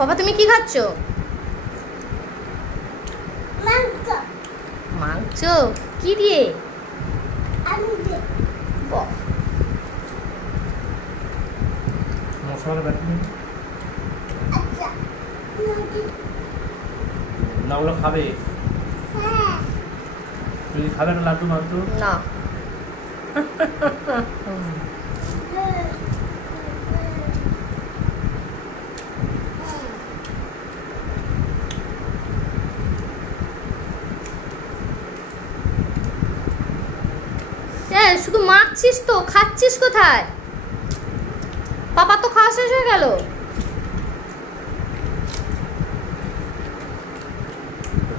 পাপা তুমি কি খাচ্ছ? মাংস। মাংস কি দিয়ে? আলু দিয়ে। বাহ, মশলা ব্যাটারি আচ্ছা। না ওগুলো খাবে। হ্যাঁ। তুমি খাবে না লাড্ডু মাড্ডু? না শুধু মাখছিস তো, খাচ্ছিস কোথায়? পাপা তো খাওয়া শেষ হয়ে গেল।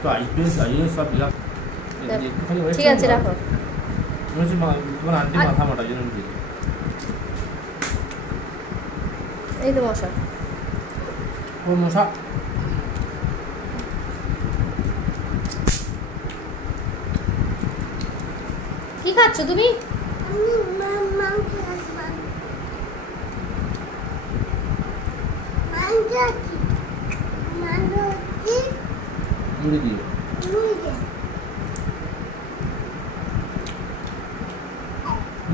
তো আইপিএস আইএস সব ইয়া ঠিক আছে রাখো। তোমার আন্টি মাথা মোটা জন্য দিই। এই তো মশা। ও মশা কি খাচ্ছ তুমি? মাংস খাচ্ছি। মাংস খাচ্ছি। মাংস খাচ্ছি। মুড়ি দিয়ে। মুড়ি দিয়ে।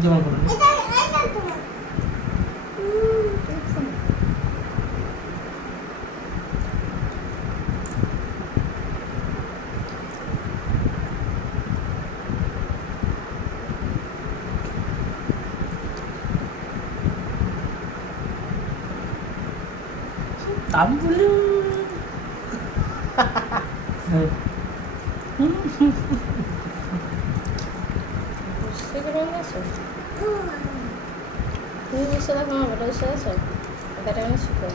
যেমন করুন এটা তোমার। তাম্বুলু বুঝতে পেরে গেছো? তুমি বুঝতে দেখো না, বেটা বুঝতে গেছো? বেটা কেন শিখো?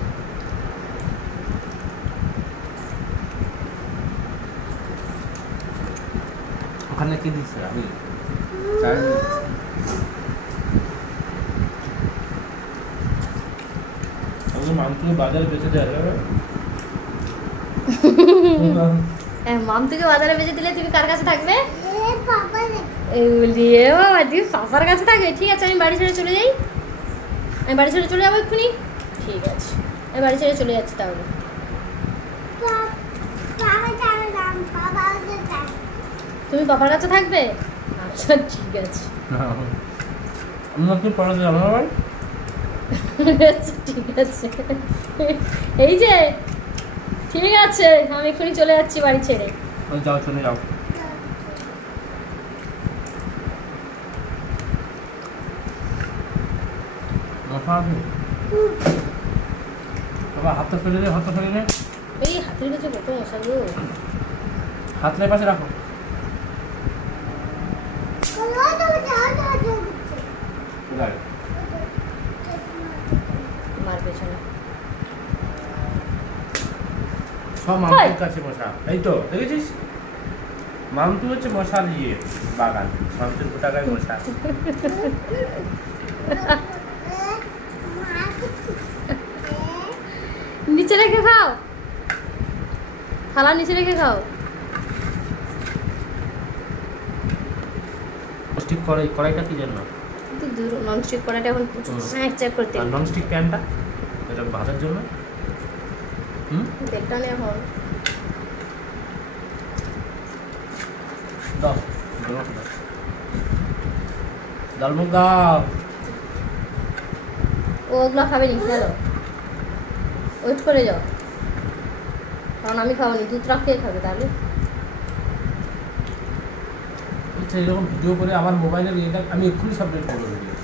ওখানে কি দিচ্ছে আমি চাই আমি মাংস বাজারে বেচে দেয় মাম থেকে বাজারে বেচে দিলে তুমি কার কাছে থাকবে? পাপা দেখ। এই বলি এ বাবা, তুই পাপার কাছে থাকবে? ঠিক আছে, আমি বাড়ি ছেড়ে চলে যাই। আমি বাড়ি ছেড়ে চলে যাবো এক্ষুনি। ঠিক আছে, আমি বাড়ি ছেড়ে চলে যাচ্ছি তাহলে। তুমি পাপার কাছে থাকবে? আচ্ছা ঠিক আছে। আমি আপনি পড়াতে যাবো না ভাই। আচ্ছা, ঠিক আছে। এই যে ঠিক আছে, আমি এক্ষুনি চলে যাচ্ছি বাড়ি ছেড়ে। ওই যাও চলে যাও। মশা আছে বাবা, হাতটা ফেলে দে, হাতটা ফেলে দে। এই হাতের কাছে কত মশা গো। হাতটা পাশে রাখো। কোথায়? মার পেছনে। সব মামতুর কাছে মশা। এই তো দেখেছিস, মামতু হচ্ছে মশার ইয়ে বাগান, মামতুর গোটাকায় মশা। নিচে রেখে খাও, থালা নিচে রেখে খাও। ননস্টিক কড়াইটা কি জন্য? ননস্টিক কড়াইটা এখন স্ন্যাক চেক করতে। আর ননস্টিক প্যানটা এটা ভাজার জন্য। তেলটা নে এখন। দাও ডালমুগ দাও। ও ওগুলো খাবে নি, চলো ওয়েট করে যাও, কারণ আমি খাওয়ানি, দুধ খেয়ে খাবে তাহলে। আচ্ছা, এরকম ভিডিও করে আমার মোবাইলের এটা আমি এক্ষুনি সাবমিট করবো ভিডিও।